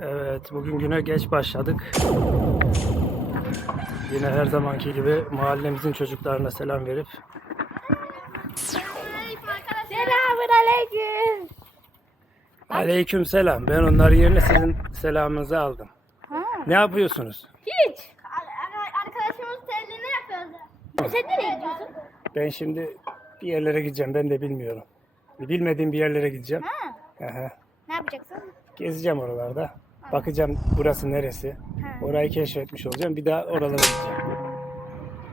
Evet, bugün güne geç başladık. Yine her zamanki gibi mahallemizin çocuklarına selam verip Selamun aleyküm. Aleyküm selam. Ben onların yerine sizin selamınızı aldım. Ne yapıyorsunuz? Hiç. Arkadaşımız telini yapıyordu. Sen nereye gidiyorsun? Ben şimdi bir yerlere gideceğim. Ben de bilmiyorum. Bilmediğim bir yerlere gideceğim. Ha. Aha. Ne yapacaksın? Gezeceğim oralarda. Bakacağım burası neresi. Orayı keşfetmiş olacağım. Bir daha oralara gideceğim.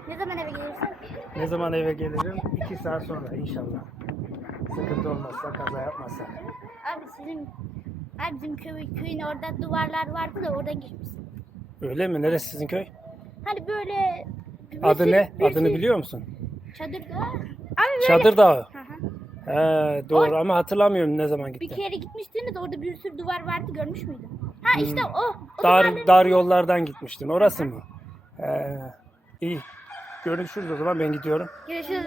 Ne zaman eve gelirsin? Ne zaman eve gelirim? İki saat sonra inşallah. Sıkıntı olmazsa, kaza yapmazsa. Abi sizin Abi bizim köy, köyün orada duvarlar vardı da oradan geçmişsin. Öyle mi? Neresi sizin köy? Hani böyle bir Adı sürü- ne? bir Adını sürü- biliyor musun? Çadırda. Abi böyle. Çadır Dağı. Hı. He, doğru ama hatırlamıyorum ne zaman Bir gittim. kere gitmiştiniz orada bir sürü duvar vardı görmüş müydün? Ha işte o. o Hmm. Dar, dar yollardan gitmiştin. Orası mı? He, iyi. Görüşürüz o zaman ben gidiyorum. Görüşürüz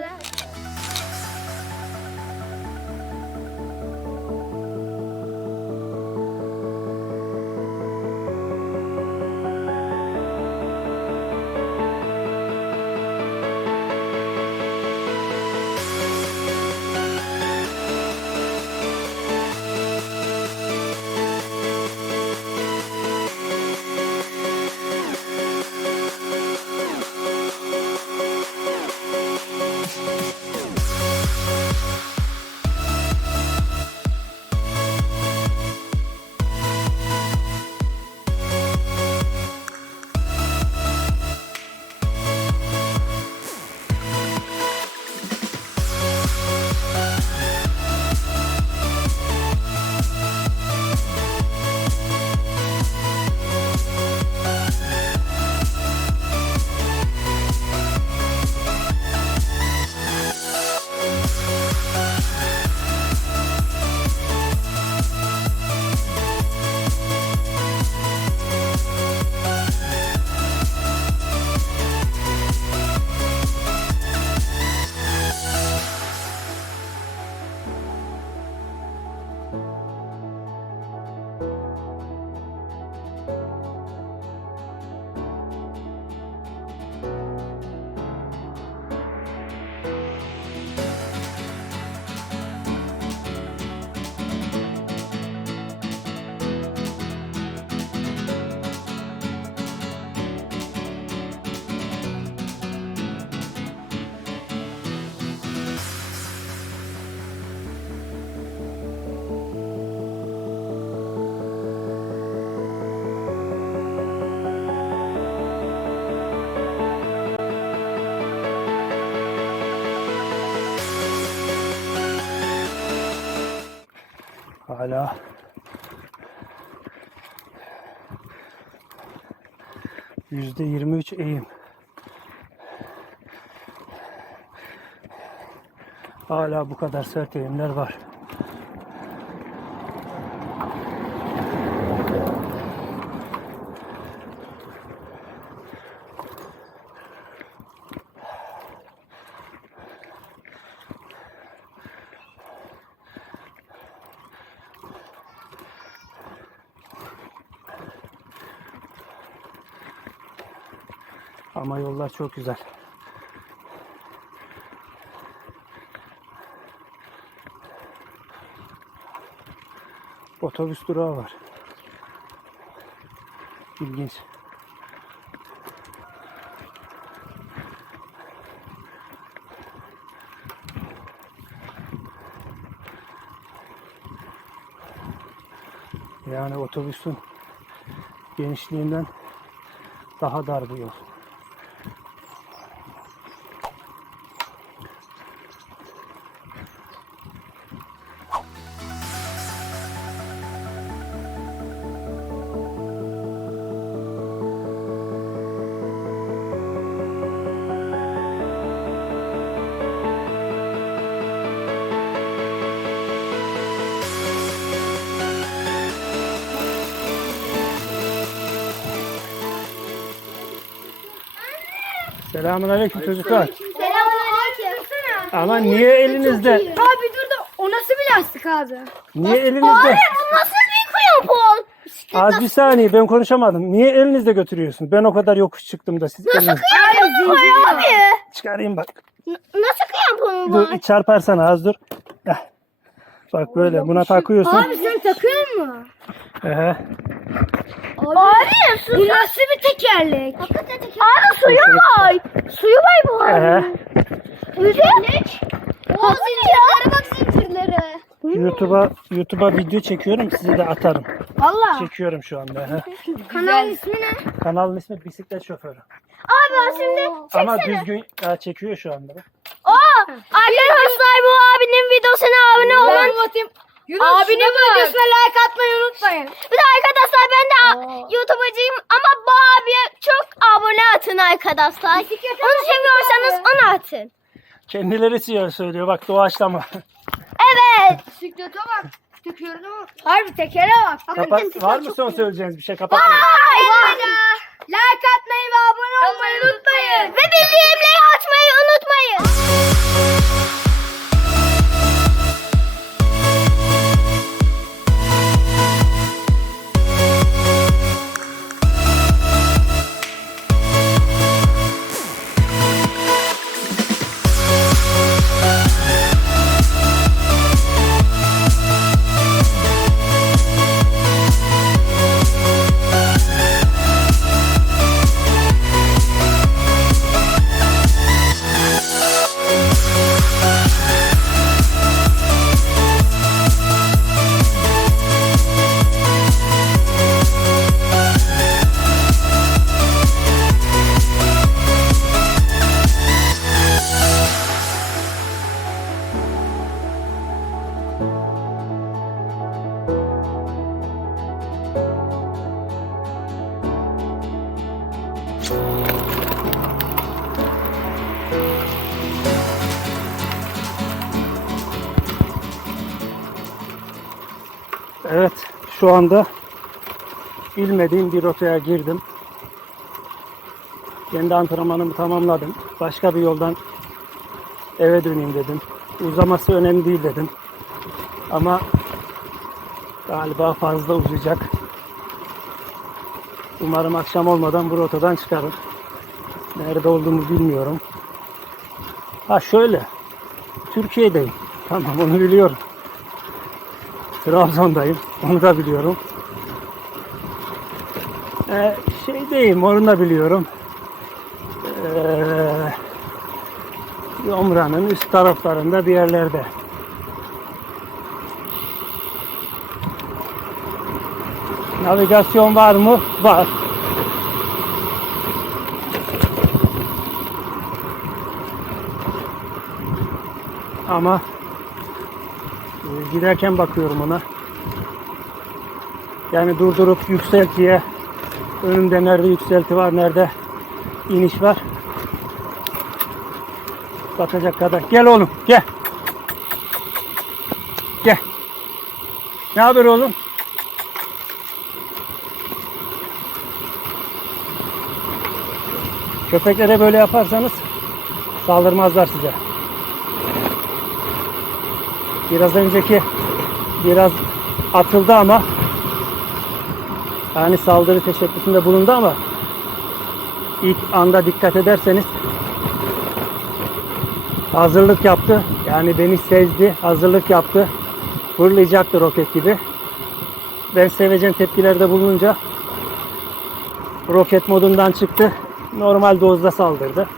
Hala yüzde yirmi üç eğim. Hala bu kadar sert eğimler var. Ama yollar çok güzel. Otobüs durağı var. İlginç. Yani otobüsün genişliğinden daha dar bu yol. Selamun aleyküm çocuklar. Selamünaleyküm. Ama niye elinizde? Abi dur da o nasıl bir lastik abi? Niye elinizde? Abi bu nasıl bir kıyafon? Az bir saniye ben konuşamadım. Niye elinizde götürüyorsun? Ben o kadar yokuş çıktım da siz elinizde. Abi. Çıkarayım bak. Nasıl kıyam bunu? Dur çarparsana az dur. Heh. Bak böyle buna takıyorsun. Abi sen takıyor musun? Ehe. Abi su. Bu nasıl bir tekerlek? Abi suyu var. Suyu var bu Ehe. Tekerlek. O zincirlere bak zincirlere. YouTube'a YouTube'a video çekiyorum size de atarım. Valla. Çekiyorum şu anda. Ehe. Kanalın ismi ne? Kanalın ismi bisiklet şoförü. Abi o şimdi Ama düzgün ha, çekiyor şu anda. bak. Aa, arkadaşlar bu abinin videosuna abone olun. Abinin videosuna like atmayı unutmayın. Bir de arkadaşlar ben de YouTube'cıyım ama bu abiye çok abone atın arkadaşlar. Onu seviyorsanız onu atın. Kendileri size söylüyor bak doğaçlama. Evet. Bisiklete bak. Tekerine bak. Harbi tekere bak. Kapat, var mı son söyleyeceğiniz bir şey kapatmayın. Like atmayı ve abone olmayı unutmayın. Ve bildirimleri açmayı unutmayın. Evet şu anda bilmediğim bir rotaya girdim. Kendi antrenmanımı tamamladım. Başka bir yoldan eve döneyim dedim. Uzaması önemli değil dedim. Ama galiba fazla uzayacak. Umarım akşam olmadan bu rotadan çıkarır. Nerede olduğumu bilmiyorum. Ha şöyle. Türkiye'deyim. Tamam onu biliyorum. Trabzon'dayım. Onu da biliyorum. Ee, şeydeyim. Onu da biliyorum. Ee, Yomra'nın üst taraflarında bir yerlerde. Navigasyon var mı? Var. Ama giderken bakıyorum ona. Yani durdurup yükseltiye önümde nerede yükselti var, nerede iniş var. Bakacak kadar. Gel oğlum, gel. Gel. Ne haber oğlum? Köpeklere böyle yaparsanız saldırmazlar size. Biraz önceki biraz atıldı ama yani saldırı teşebbüsünde bulundu ama ilk anda dikkat ederseniz hazırlık yaptı. Yani beni sezdi, hazırlık yaptı. Fırlayacaktı roket gibi. Ben sevecen tepkilerde bulununca roket modundan çıktı. Normal dozda saldırdı.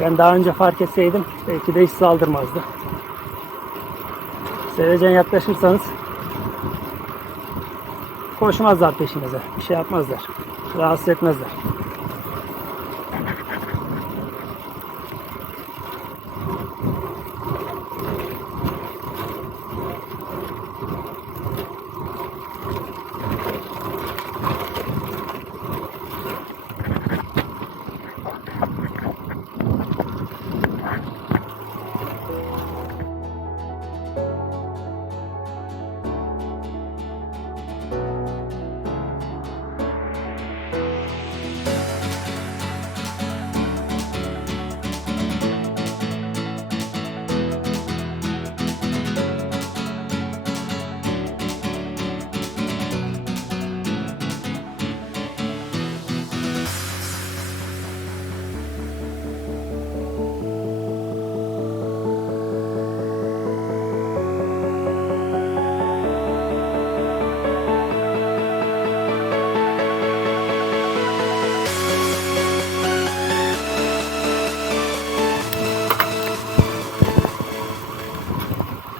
Ben daha önce fark etseydim belki de hiç saldırmazdı. Sevecen yaklaşırsanız koşmazlar peşinize. Bir şey yapmazlar. Rahatsız etmezler.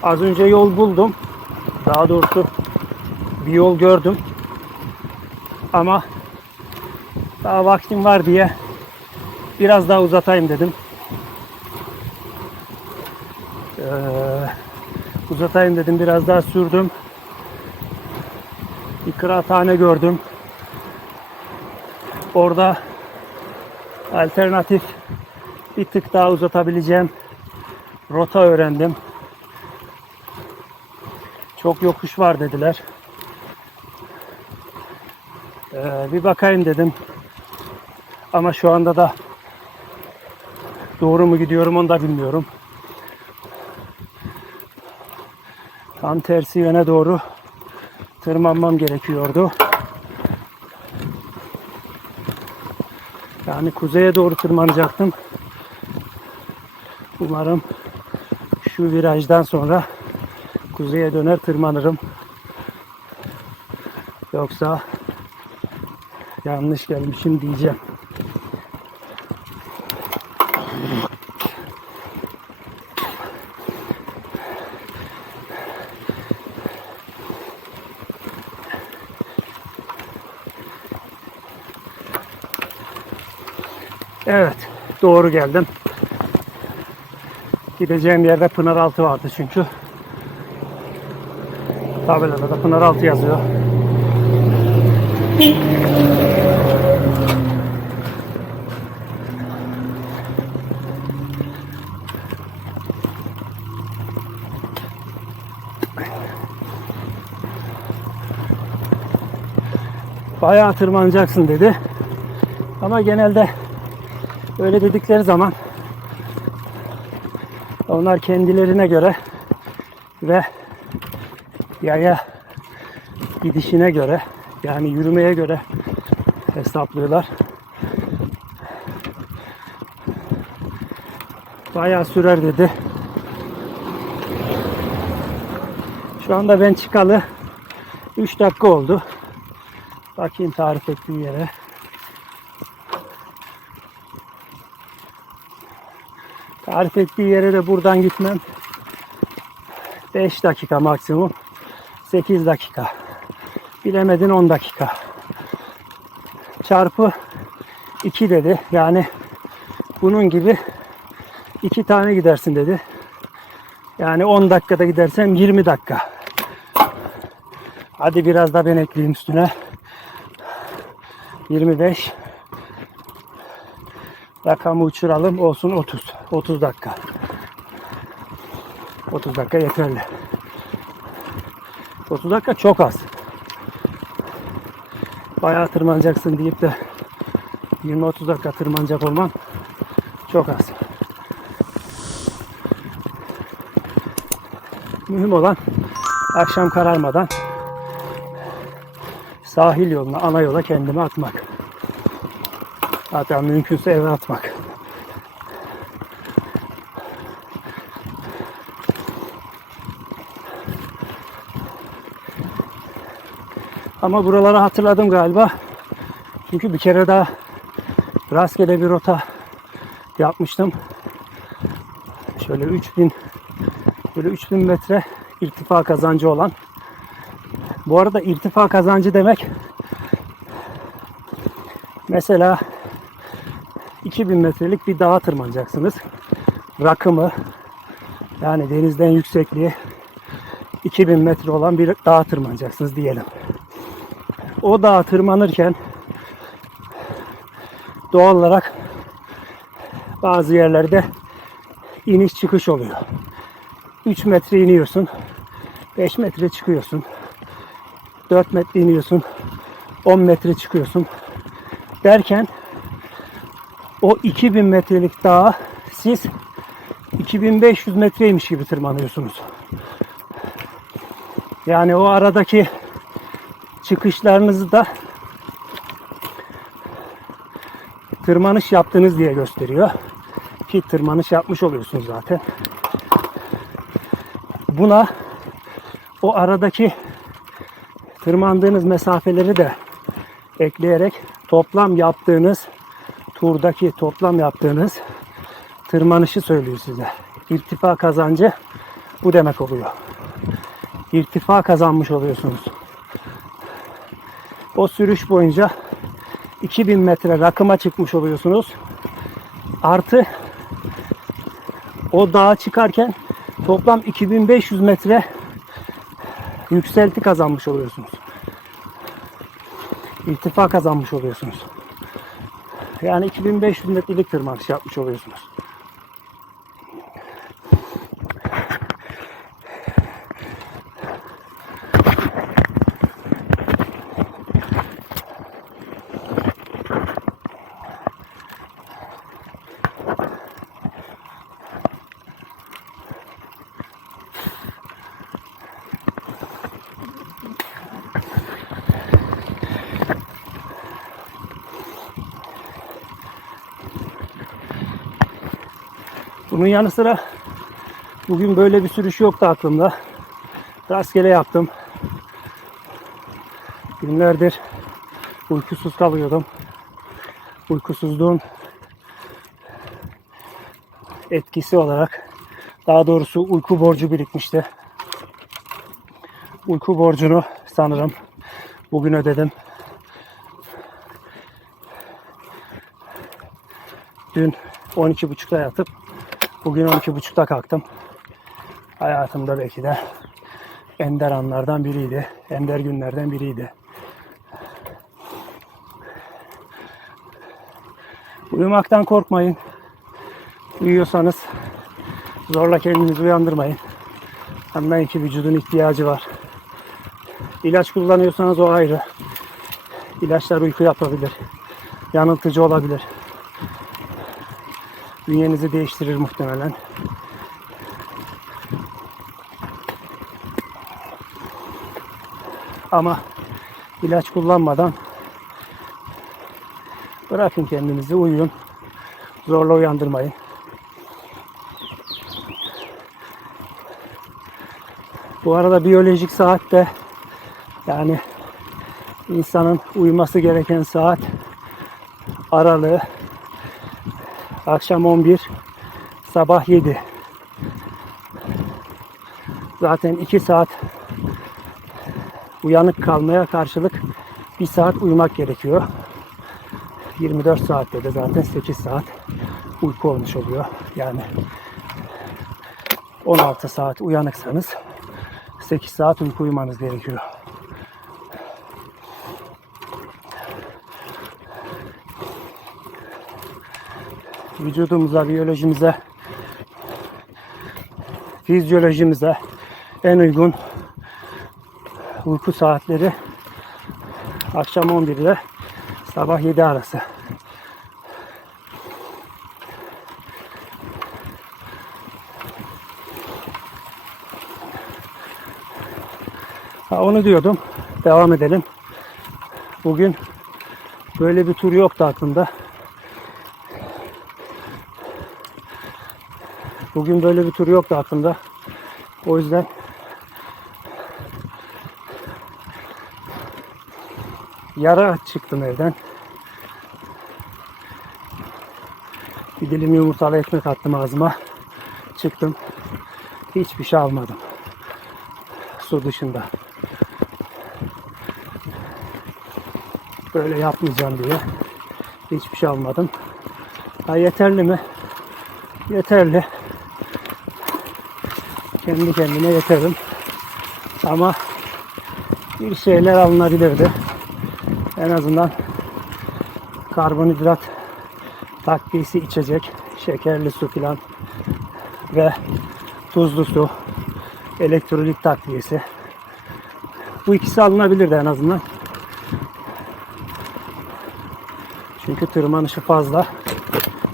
Az önce yol buldum. Daha doğrusu bir yol gördüm. Ama daha vaktim var diye biraz daha uzatayım dedim. Ee, uzatayım dedim. Biraz daha sürdüm. Bir kıraathane gördüm. Orada alternatif bir tık daha uzatabileceğim rota öğrendim. Çok yokuş var dediler. Ee, bir bakayım dedim. Ama şu anda da doğru mu gidiyorum onu da bilmiyorum. Tam tersi yöne doğru tırmanmam gerekiyordu. Yani kuzeye doğru tırmanacaktım. Umarım şu virajdan sonra kuzeye döner tırmanırım. Yoksa yanlış gelmişim diyeceğim. Evet, doğru geldim. Gideceğim yerde Pınaraltı vardı çünkü. Tabelada da Pınaraltı yazıyor. Bayağı tırmanacaksın dedi. Ama genelde öyle dedikleri zaman onlar kendilerine göre ve yaya gidişine göre yani yürümeye göre hesaplıyorlar. Bayağı sürer dedi. Şu anda ben çıkalı 3 dakika oldu. Bakayım tarif ettiği yere. Tarif ettiği yere de buradan gitmem 5 dakika maksimum. 8 dakika. Bilemedin 10 dakika. Çarpı 2 dedi. Yani bunun gibi 2 tane gidersin dedi. Yani 10 dakikada gidersem 20 dakika. Hadi biraz da ben ekleyeyim üstüne. 25 rakamı uçuralım olsun 30 30 dakika 30 dakika yeterli 30 dakika çok az. Bayağı tırmanacaksın deyip de 20-30 dakika tırmanacak olman çok az. Mühim olan akşam kararmadan sahil yoluna ana yola kendimi atmak. Hatta mümkünse eve atmak. Ama buraları hatırladım galiba. Çünkü bir kere daha rastgele bir rota yapmıştım. Şöyle 3000 böyle 3000 metre irtifa kazancı olan. Bu arada irtifa kazancı demek mesela 2000 metrelik bir dağa tırmanacaksınız. Rakımı yani denizden yüksekliği 2000 metre olan bir dağa tırmanacaksınız diyelim. O dağa tırmanırken doğal olarak bazı yerlerde iniş çıkış oluyor. 3 metre iniyorsun. 5 metre çıkıyorsun. 4 metre iniyorsun. 10 metre çıkıyorsun. Derken o 2000 metrelik dağa siz 2500 metreymiş gibi tırmanıyorsunuz. Yani o aradaki çıkışlarınızı da tırmanış yaptınız diye gösteriyor. Ki tırmanış yapmış oluyorsunuz zaten. Buna o aradaki tırmandığınız mesafeleri de ekleyerek toplam yaptığınız turdaki toplam yaptığınız tırmanışı söylüyor size. İrtifa kazancı bu demek oluyor. İrtifa kazanmış oluyorsunuz. O sürüş boyunca 2000 metre rakıma çıkmış oluyorsunuz. Artı o dağa çıkarken toplam 2500 metre yükselti kazanmış oluyorsunuz. İrtifa kazanmış oluyorsunuz. Yani 2500 metrelik tırmanış yapmış oluyorsunuz. Bunun yanı sıra bugün böyle bir sürüş yoktu aklımda. Rastgele yaptım. Günlerdir uykusuz kalıyordum. Uykusuzluğun etkisi olarak daha doğrusu uyku borcu birikmişti. Uyku borcunu sanırım bugün ödedim. Dün 12.30'da yatıp Bugün 12.30'da kalktım. Hayatımda belki de ender anlardan biriydi. Ender günlerden biriydi. Uyumaktan korkmayın. Uyuyorsanız zorla kendinizi uyandırmayın. Anlayın ki vücudun ihtiyacı var. İlaç kullanıyorsanız o ayrı. İlaçlar uyku yapabilir. Yanıltıcı olabilir bünyenizi değiştirir muhtemelen. Ama ilaç kullanmadan bırakın kendinizi uyuyun. Zorla uyandırmayın. Bu arada biyolojik saat de yani insanın uyuması gereken saat aralığı Akşam 11, sabah 7. Zaten 2 saat uyanık kalmaya karşılık 1 saat uyumak gerekiyor. 24 saatte de zaten 8 saat uyku olmuş oluyor. Yani 16 saat uyanıksanız 8 saat uyku uyumanız gerekiyor. Vücudumuza, biyolojimize, fizyolojimize en uygun uyku saatleri akşam 11 ile sabah 7 arası. Onu diyordum. Devam edelim. Bugün böyle bir tur yoktu aklımda. Bugün böyle bir tur yoktu aklımda. O yüzden yara çıktım evden. Bir dilim yumurtalı ekmek attım ağzıma. Çıktım. Hiçbir şey almadım. Su dışında. Böyle yapmayacağım diye. Hiçbir şey almadım. Ha yeterli mi? Yeterli kendi kendine yeterim. Ama bir şeyler alınabilirdi. En azından karbonhidrat takviyesi içecek, şekerli su filan ve tuzlu su, elektrolit takviyesi. Bu ikisi alınabilirdi en azından. Çünkü tırmanışı fazla.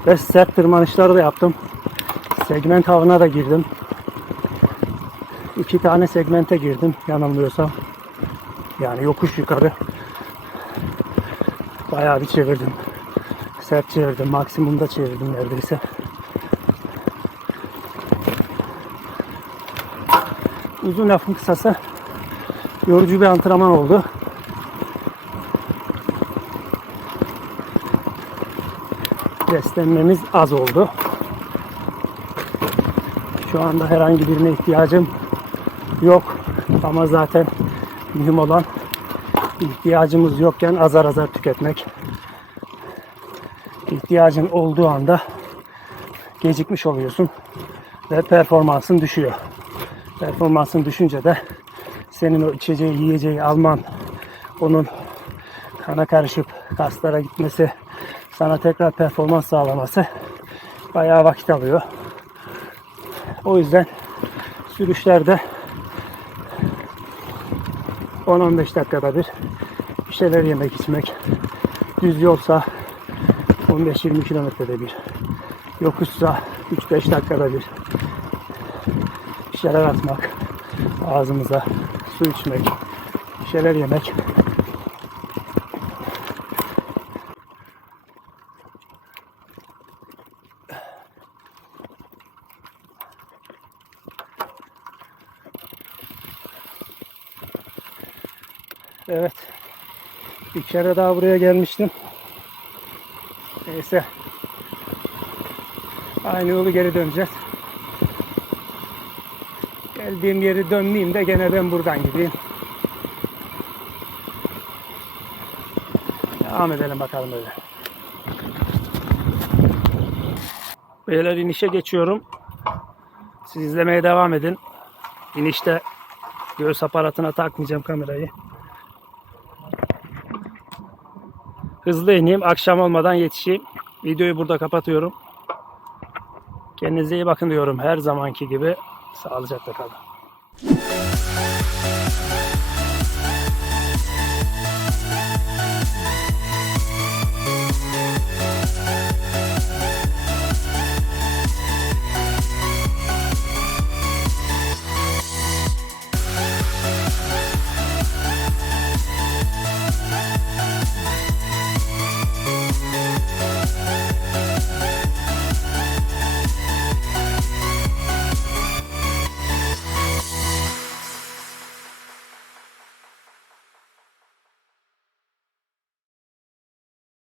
Ve sert tırmanışları da yaptım. Segment avına da girdim iki tane segmente girdim yanılmıyorsam. Yani yokuş yukarı. Bayağı bir çevirdim. Sert çevirdim. Maksimumda çevirdim neredeyse. Uzun lafın kısası yorucu bir antrenman oldu. Beslenmemiz az oldu. Şu anda herhangi birine ihtiyacım yok. Ama zaten mühim olan ihtiyacımız yokken azar azar tüketmek. İhtiyacın olduğu anda gecikmiş oluyorsun ve performansın düşüyor. Performansın düşünce de senin o içeceği, yiyeceği alman, onun kana karışıp kaslara gitmesi, sana tekrar performans sağlaması bayağı vakit alıyor. O yüzden sürüşlerde 10-15 dakikada bir bir şeyler yemek içmek. Düz yolsa 15-20 kilometrede bir. Yokuşsa 3-5 dakikada bir. Bir şeyler atmak. Ağzımıza su içmek. Bir şeyler yemek. Evet. Bir kere daha buraya gelmiştim. Neyse. Aynı yolu geri döneceğiz. Geldiğim yeri dönmeyeyim de gene ben buradan gideyim. Devam edelim bakalım öyle. Beyler inişe geçiyorum. Siz izlemeye devam edin. İnişte göğüs aparatına takmayacağım kamerayı. Hızlı ineyim. Akşam olmadan yetişeyim. Videoyu burada kapatıyorum. Kendinize iyi bakın diyorum. Her zamanki gibi sağlıcakla kalın.